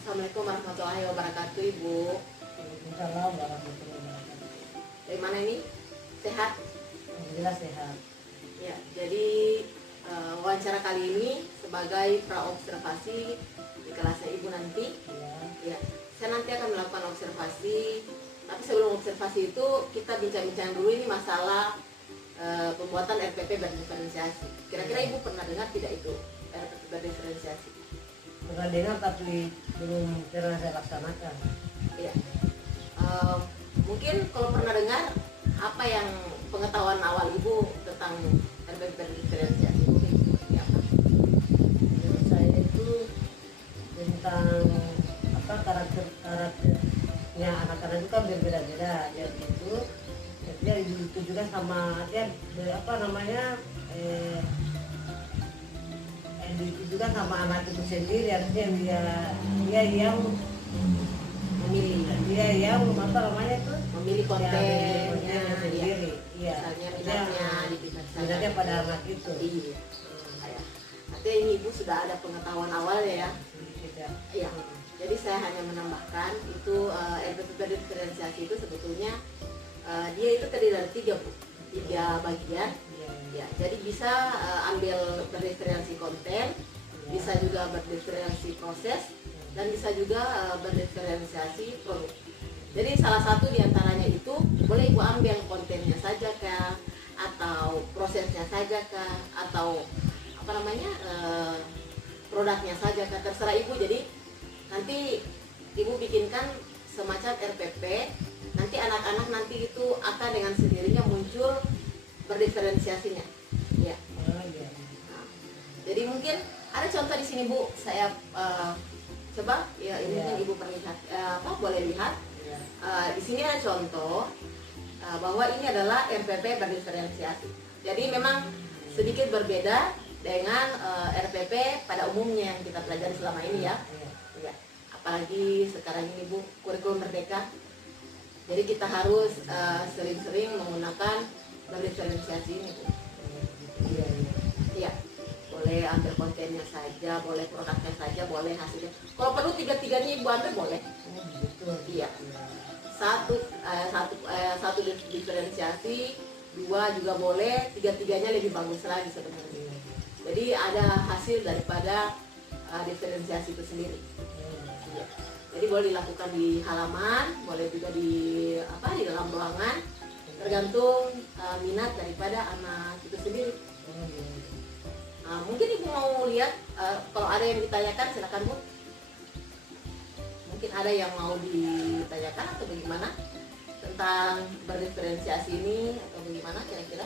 Assalamualaikum warahmatullahi wabarakatuh, Ibu. Waalaikumsalam warahmatullahi wabarakatuh. Dari mana ini? Sehat? Alhamdulillah sehat. Ya, jadi wawancara kali ini sebagai praobservasi di kelasnya Ibu nanti. Ya. Ya, saya nanti akan melakukan observasi. Tapi sebelum observasi itu kita bincang-bincang dulu ini masalah pembuatan RPP berdiferensiasi. Kira-kira Ibu pernah dengar tidak itu RPP berdiferensiasi? Pernah dengar tapi belum pernah saya laksanakan. Iya. Mungkin kalau pernah dengar, apa yang pengetahuan awal Ibu tentang RPP berdiferensiasi mungkin seperti apa? Menurut saya itu tentang apa karakternya anak-anak itu kan berbeda-beda. Jadi itu dia ditujukan sama dia apa namanya ditujukan sama anak itu sendiri, artinya dia yang Memilih, dia yang apa namanya itu memilih kontennya, kontennya sendiri. Iya. misalnya minatnya dipikirkan Minatnya pada anak itu. Iya. Kayak, artinya ini Ibu sudah ada pengetahuan awal ya. Tidak. Iya. Jadi saya hanya menambahkan itu RPP berdiferensiasi itu sebetulnya dia itu terdiri dari tiga bagian. Ya, jadi bisa ambil berdiferensi konten, bisa juga berdiferensi proses, dan bisa juga berdiferensiasi produk. Jadi salah satu diantaranya itu boleh Ibu ambil kontennya saja kah, atau prosesnya saja kah, atau apa namanya produknya saja kah, terserah Ibu. Jadi nanti Ibu bikinkan semacam RPP, nanti anak-anak nanti itu akan dengan sendirinya muncul berdiferensiasinya, ya. Oh, iya. Nah, jadi mungkin ada contoh di sini Bu, saya coba ya ini Ya. kan Ibu perlihat boleh lihat. Ya. Di sini ada contoh bahwa ini adalah RPP berdiferensiasi. Jadi memang sedikit berbeda dengan RPP pada umumnya yang kita pelajari selama ini ya. Ya. Apalagi sekarang ini Bu, kurikulum merdeka. Jadi kita harus sering-sering menggunakan berdiferensiasi ini Bu. Iya. Iya, boleh ambil kontennya saja, boleh produknya saja, boleh hasilnya. Kalau perlu tiga-tiganya Ibu ambil boleh. Oh, betul. Iya. Satu diferensiasi, dua juga boleh, tiga-tiganya lebih bagus lagi sebenarnya. Jadi ada hasil daripada diferensiasi itu sendiri. Iya. Jadi boleh dilakukan di halaman, boleh juga di dalam ruangan. Tergantung minat daripada anak itu sendiri. Mungkin Ibu mau lihat, kalau ada yang ditanyakan silakan Bu. Mungkin ada yang mau ditanyakan atau bagaimana tentang berdiferensiasi ini atau bagaimana kira-kira?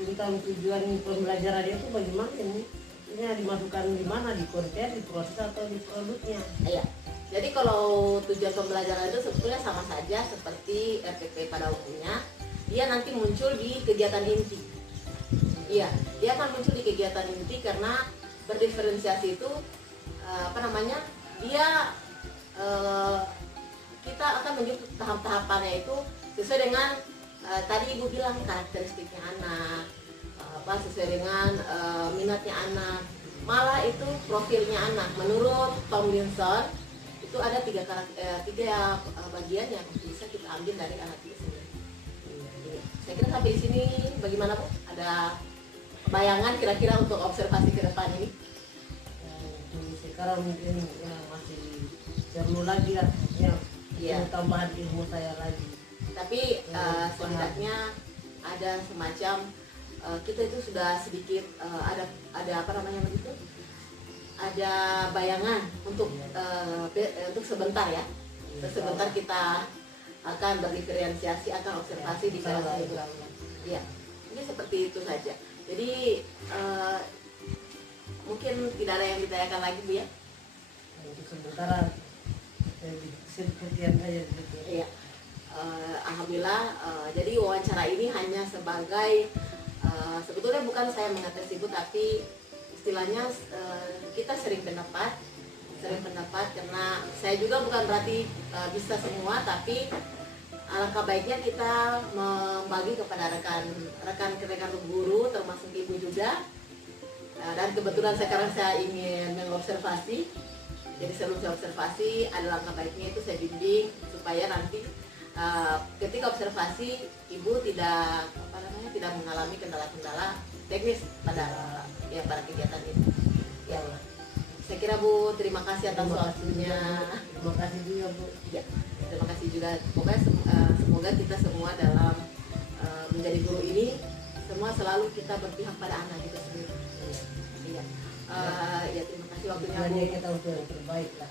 Tentang tujuan pembelajaran itu bagaimana ini? Ini dimasukkan di mana, di konten, di proses atau di produknya? Iya. Jadi kalau tujuan pembelajaran itu sebetulnya sama saja seperti RPP pada umumnya. Dia nanti muncul di kegiatan inti. Iya, dia akan muncul di kegiatan inti karena berdiferensiasi itu dia kita akan menyebut tahap-tahapannya itu sesuai dengan tadi Ibu bilang karakteristiknya anak, sesuai dengan minatnya anak. Malah itu profilnya anak. Menurut Tomlinson itu ada tiga bagian yang bisa kita ambil dari anak itu sendiri. Saya kira sampai di sini bagaimana Bu? Ada bayangan kira-kira untuk observasi ke depan ini? Sekarang mungkin ya masih perlu lagi lah ya, tambahan ilmu saya lagi. Tapi setidaknya ada semacam kita itu sudah sedikit ada apa namanya begitu? Ada bayangan untuk sebentar ya. Sebentar kita akan berdiferensiasi, akan observasi di kawasan itu. Ya, ini seperti itu saja. Jadi mungkin tidak ada yang ditanyakan lagi Bu ya? Untuk sementara sepertian saja gitu. Iya. Alhamdulillah. Jadi wawancara ini hanya sebagai sebetulnya bukan saya mengetes Ibu, tapi istilahnya kita sering pendapat karena saya juga bukan berarti bisa semua, tapi alangkah baiknya kita membagi kepada rekan guru termasuk Ibu juga. Dan kebetulan sekarang saya ingin mengobservasi, jadi sebelum saya observasi ada langkah baiknya itu saya bimbing supaya nanti ketika observasi Ibu tidak mengalami kendala-kendala teknis pada kegiatan itu. Ya, saya kira Bu, terima kasih atas waktunya. Terima kasih juga Bu. Ya, terima kasih juga. Pokoknya semoga kita semua dalam menjadi guru ini semua selalu kita berpihak pada anak kita sendiri. Iya. Ya, terima kasih waktunya Bu. Kita untuk yang terbaik lah.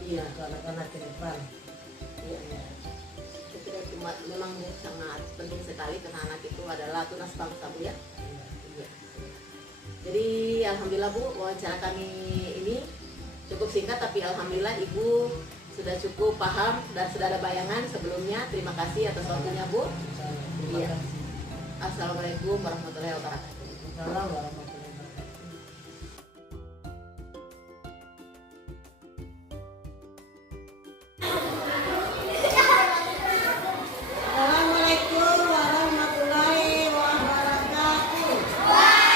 Iya. Untuk anak-anak ke depan. Iya. Saya kira itu memang sangat penting sekali karena anak itu adalah tunas bangsa Bu ya. Iya. Jadi alhamdulillah Bu, wawancara kami ini cukup singkat tapi alhamdulillah Ibu sudah cukup paham dan sudah ada bayangan sebelumnya. Terima kasih atas waktunya Bu. Iya. Assalamualaikum warahmatullahi wabarakatuh. Assalamualaikum warahmatullahi wabarakatuh. Assalamualaikum warahmatullahi wabarakatuh. Pagi.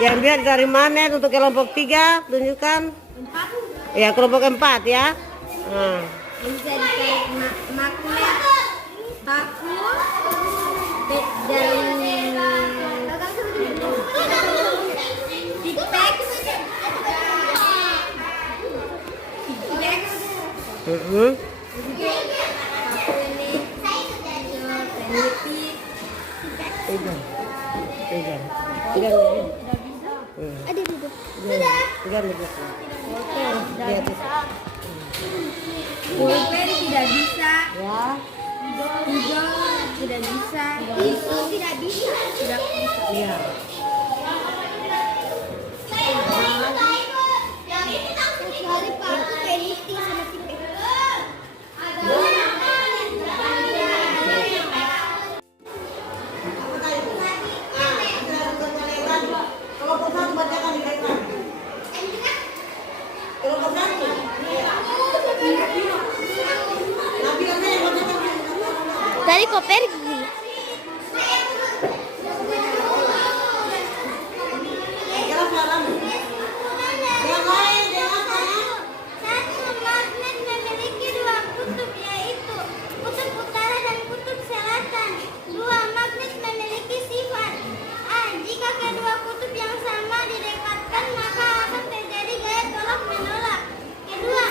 Diambil dari mana untuk kelompok 3? Tunjukkan. 4. Ya, kelompok 4 ya. Nah. Bisa ditarik magnet, paku, dan tic-tac. Paku ini peneliti. Pegang. Tidak bisa. Ada duduk. Pegang begitu. Tidak bisa. Pulpen tidak bisa. Ya. Pujol tidak bisa. Itu tidak bisa. Tidak bisa. Iya. Kecuali paku, peniti sama tipek. Kelompok 1 bacakan di depan. Kelompok 1. Nabila saya yang bacakan. Tadi kok pergi? Kira suaramu. Yang lain jangan saya. Satu magnet memiliki 2 kutub, yaitu kutub utara dan kutub selatan. 2 magnet memiliki sifat A. Jika kedua kutub yang sama didekatkan, maka akan terjadi gaya tolak menolak. Kedua,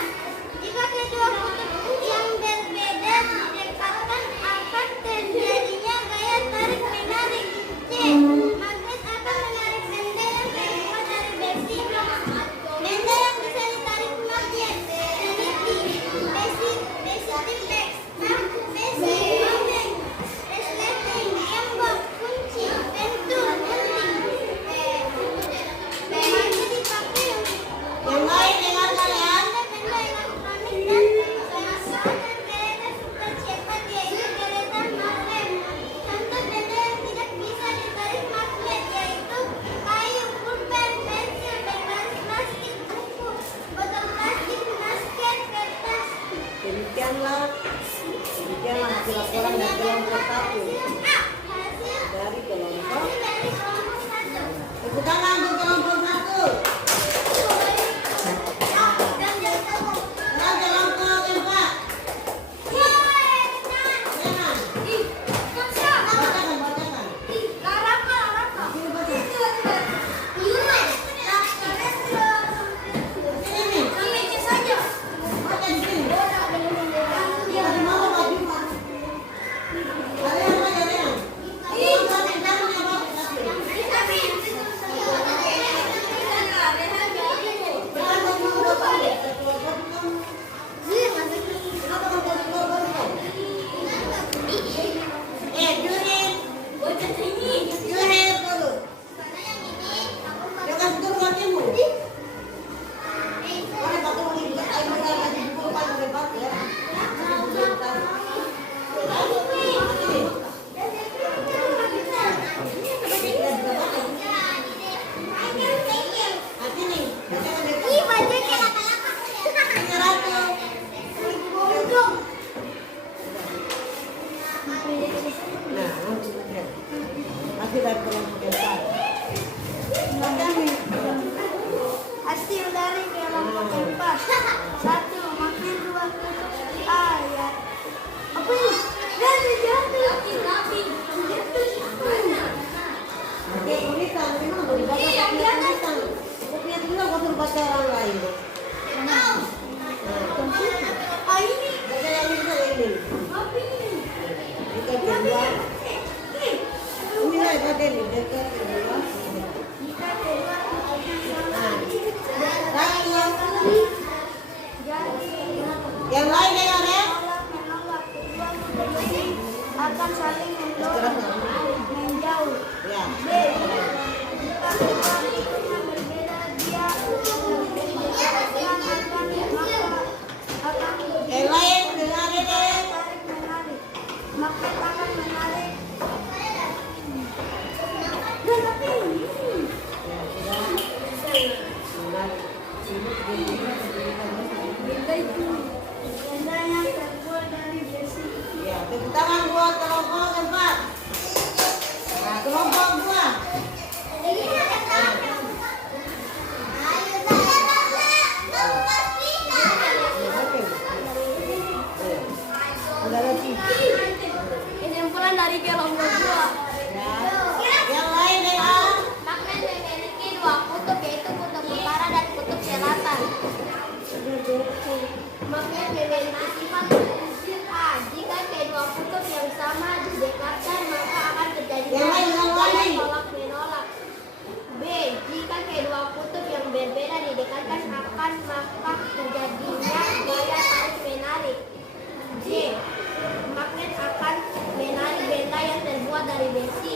jika kedua kutub yang berbeda didekatkan, akan terjadinya gaya tarik menarik. C. Magnet akan menarik benda yang terbuat dari besi. Benda yang bisa ditarik magnet teliti, besi tipek, besi magnet, resleting, gembok, kunci, pentul, gunting. Magnet dipakai Yang lain dengarkan ya. benda elektronik dan salah kereta super cepat, yaitu kereta magnet. Contoh benda yang tidak bisa ditarik magnet yaitu kayu, pulpen, pensil, bahan plastik, buku, botol plastik, basket, kertas. Demikianlah hasil laporan dari kelompok 1. Dari kelompok Dari kelompok 1. Tepuk tangan untuk kelompok 1. Dan kelompok 4. Jangan. Bacakan. Baca di sini. Di mana baju? Ada yang baca dengan? Nah, hasil dari kelompok 4. Baca nih. dengan sifat A. Jika kedua kutub yang sama didekatkan maka akan terjadi gaya tolak-menolak. B. Jika kedua kutub yang berbeda didekatkan akan maka terjadinya gaya tarik-menarik. C. Magnet akan menarik benda yang terbuat dari besi.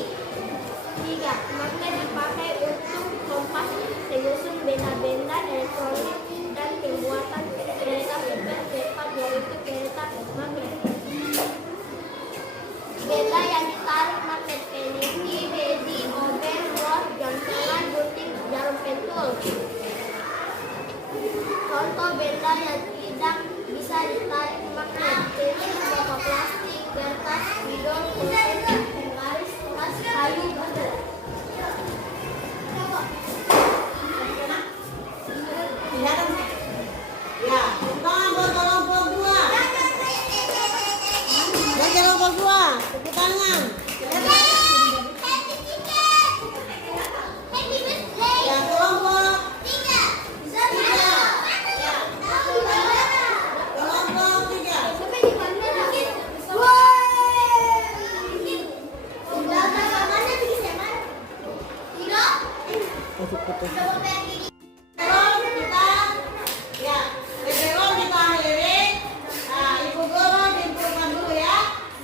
3. Magnet dipakai untuk kompas penyusun benda-benda elektronik dan pembuatan kereta super cepat yaitu kereta magnet. Benda yang ditarik magnet peniti, besi, obeng, rod, jam tangan, gunting, jarum pentul. Contoh benda yang tidak bisa ditarik magnet: pensil, botol plastik, kertas, spidol, pulpen, penggaris, tas, kayu, batu. Ya, tangan buat kelompok 2. Dan kelompok 2, tepuk tangan. Ya, kelompok 3. Kelompok 3. Belum kita, ya, belum kita akhiri. Nah, Ibu Guru simpulkan dulu ya.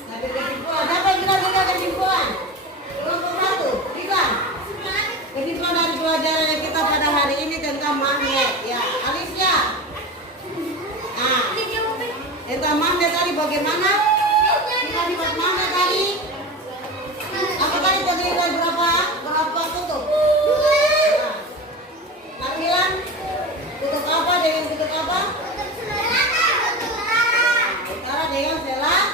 Nah, kesimpulan. Siapa yang bilang juga kesimpulan? Kelompok 1, Ridwan. Kesimpulan dari pelajaran yang kita pada hari ini tentang magnet. Ya, Alicia. Nah, tentang magnet tadi bagaimana? Kita dibuat magnet tadi. Apa tadi terdiri dari berapa kutub? Tampilan kutub apa dengan kutub apa? Utara dengan selatan.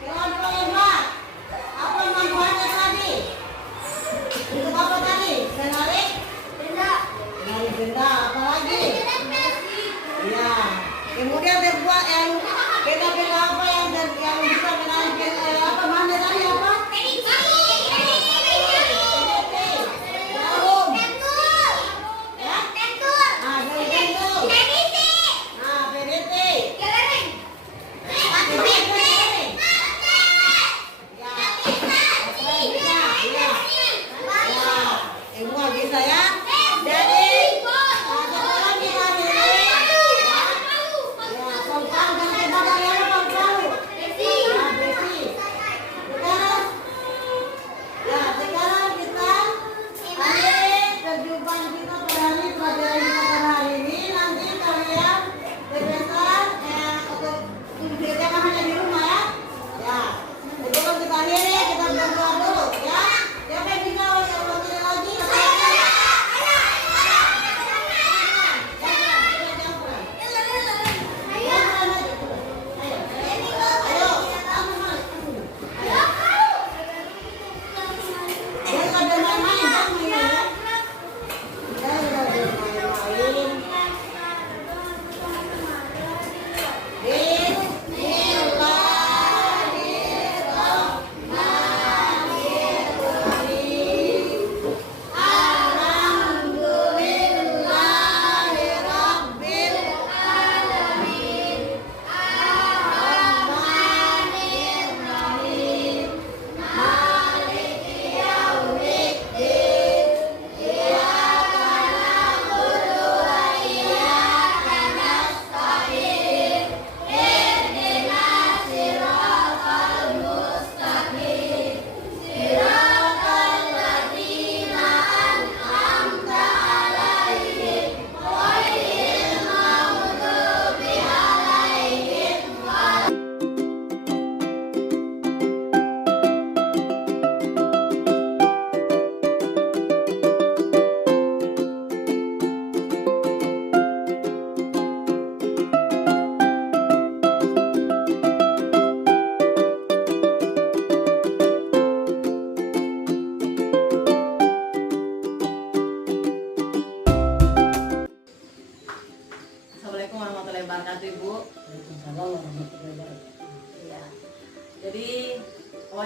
Kelompok 4. Apa manfaatnya tadi? Kutub apa tadi? Menarik benda. Apa lagi? Ya. Kemudian terbuat yang benda-benda apa yang bisa menarik apa magnet tadi apa? Jarum. Ya? Nah, jarum. Nah, PDT. Ya. Semua bisa ya. Jadi sekarang kita akhiri. Ya, pangkal dan kita dari apa pangkal? Besi. Sekarang kita akhiri perjumpaan kita pada hari pelajaran kita pada hari ini. Nanti kalian bebaskan untuk jangan hanya di rumah ya. Ya, sebelum kita akhiri kita berdoa dulu ya. Siapa yang bisa ulangi lagi?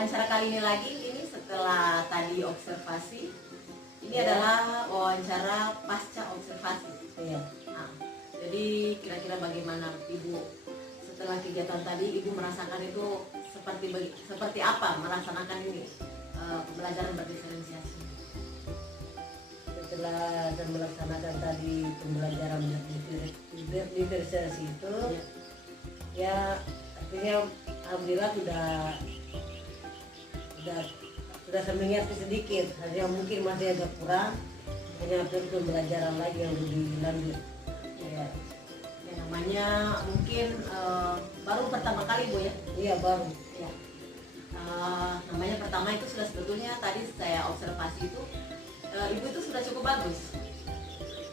wawancara kali ini lagi, ini setelah tadi observasi, ini adalah wawancara pasca observasi. Iya. Nah, jadi Jadi kira-kira bagaimana Ibu setelah kegiatan tadi, Ibu merasakan itu seperti apa melaksanakan ini pembelajaran berdiferensiasi? Setelah saya melaksanakan tadi pembelajaran berdiferensiasi itu, ya artinya alhamdulillah sudah saya mengerti sedikit, hanya mungkin masih agak kurang, hanya perlu pembelajaran lagi yang lebih lanjut. Ya, Ya, namanya mungkin baru pertama kali Bu ya? iya baru. Ya. Namanya pertama itu sudah sebetulnya tadi saya observasi itu Ibu itu sudah cukup bagus.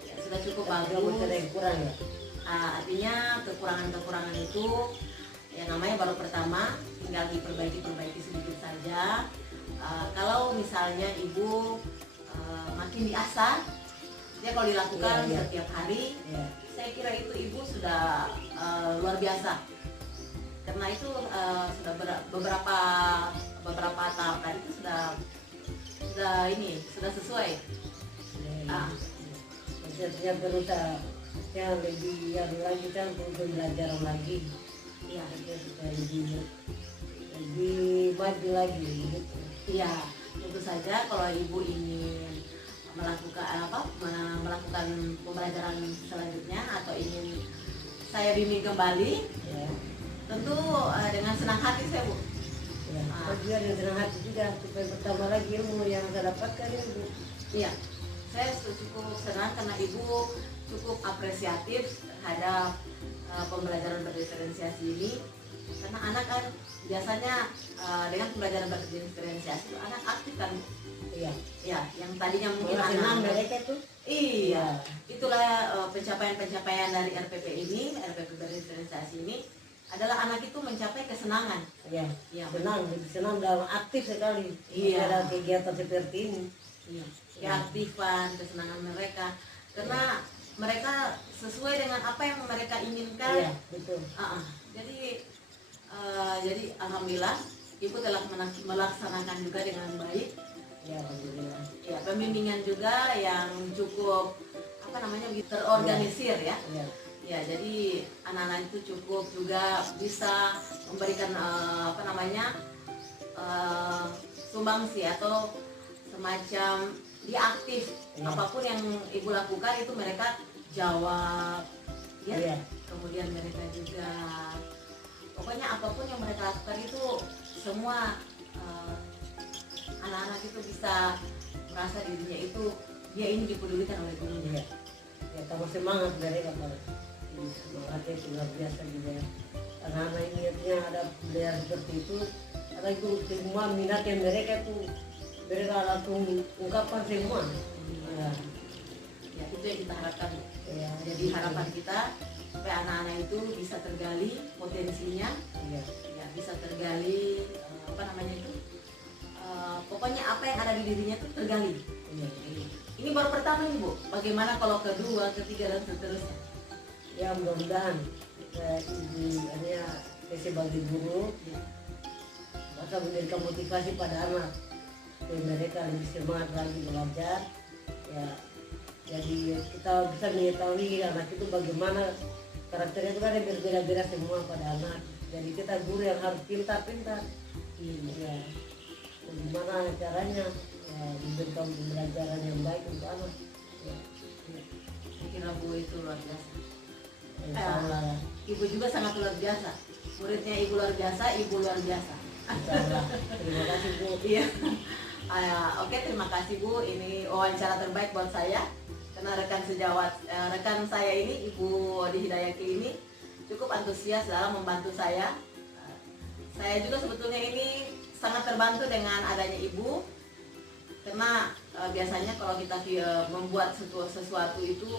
Ya, sudah cukup bagus. Masih ada yang kurang ya. Artinya kekurangan-kekurangan itu ya namanya baru pertama, tinggal diperbaiki sedikit saja. Kalau misalnya Ibu makin diasah, dia kalau dilakukan setiap hari, saya kira itu Ibu sudah luar biasa. Karena itu sudah beberapa tahapan itu sudah sesuai. Maksudnya berusaha yang lebih yang lanjutkan untuk pembelajaran lagi. Iya. Supaya lebih maju lagi gitu. Iya, tentu saja kalau Ibu ingin melakukan pembelajaran selanjutnya atau ingin saya bimbing kembali, Ya. tentu dengan senang hati saya Bu. Ya. Juga dengan senang hati juga supaya bertambah lagi ilmu yang saya dapatkan ini Bu. Iya, saya cukup senang karena Ibu cukup apresiatif terhadap pembelajaran berdiferensiasi ini, karena anak kan biasanya dengan pembelajaran berdiferensiasi anak aktif kan. Iya. Ya, yang tadinya mungkin Malah senang anak mereka tuh. iya, itulah pencapaian-pencapaian dari RPP berdiferensiasi ini adalah anak itu mencapai kesenangan. Iya. Iya, Senang, lebih senang dan aktif sekali. Iya. Ada kegiatan seperti ini. Iya, keaktifan, kesenangan mereka, karena mereka sesuai dengan apa yang mereka inginkan. Iya, betul. Jadi alhamdulillah Ibu telah melaksanakan juga dengan baik. Ya, alhamdulillah. Ya, pembimbingan juga yang cukup terorganisir ya. Iya. Ya, jadi anak-anak itu cukup juga bisa memberikan sumbangsi atau semacam dia aktif. Iya. Apapun yang Ibu lakukan itu mereka jawab ya. Iya. Kemudian mereka juga pokoknya apapun yang mereka lakukan itu semua anak-anak itu bisa merasa dirinya itu dia ini dipedulikan oleh gurunya. Iya. Ya, tambah semangat mereka kalau semangatnya itu luar biasa juga ya. Anak-anak ini artinya ada budaya seperti itu, ada itu semua minatnya mereka langsung ungkapkan semua. Ya. Ya, itu yang kita harapkan. Ya, Jadi harapan kita supaya anak-anak itu bisa tergali potensinya, Iya. ya bisa tergali pokoknya apa yang ada di dirinya itu tergali. Iya. Ini baru pertama nih Bu. Bagaimana kalau kedua, ketiga dan seterusnya? Ya, mudah-mudahan ibu hanya sebagai guru maka memberikan motivasi pada anak supaya mereka lebih semangat lagi belajar. Ya, jadi kita bisa mengetahui anak itu bagaimana karakternya itu kan ada berbeda-beda semua pada anak. Jadi kita guru yang harus pintar-pintar. Ya, bagaimana caranya ya, memberikan pembelajaran yang baik untuk anak. Ya, Saya kira Bu itu luar biasa. insyaallah. Ibu juga sangat luar biasa. Muridnya Ibu luar biasa, Ibu luar biasa. Insyaallah. Terima kasih Bu. Iya. Oke, terima kasih Bu. Ini wawancara terbaik buat saya. Karena rekan saya ini Ibu Odi Hidayati ini cukup antusias dalam membantu saya. Saya juga sebetulnya ini sangat terbantu dengan adanya Ibu. Karena biasanya kalau kita membuat sesuatu itu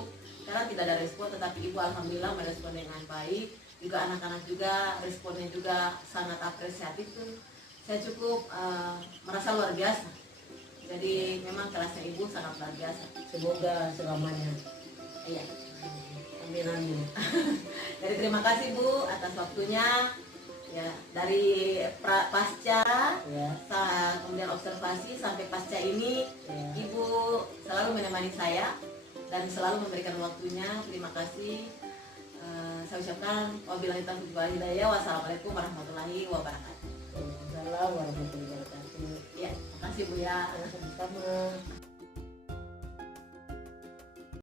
karena tidak ada respon, tetapi Ibu alhamdulillah merespon dengan baik. Juga anak-anak juga responnya juga sangat apresiatif tuh. Saya cukup merasa luar biasa. Jadi memang kelasnya Ibu sangat luar biasa. Semoga selamanya. Iya. Amin amin. Jadi terima kasih Bu atas waktunya. Ya, dari pasca Ya. kemudian observasi sampai pasca ini Ya. Ibu selalu menemani saya dan selalu memberikan waktunya. Terima kasih. Saya ucapkan wabillahi taufiq wal hidayah. Wassalamualaikum warahmatullahi wabarakatuh. Waalaikumsalam warahmatullahi wabarakatuh. Ya, makasih Bu ya. Sama-sama.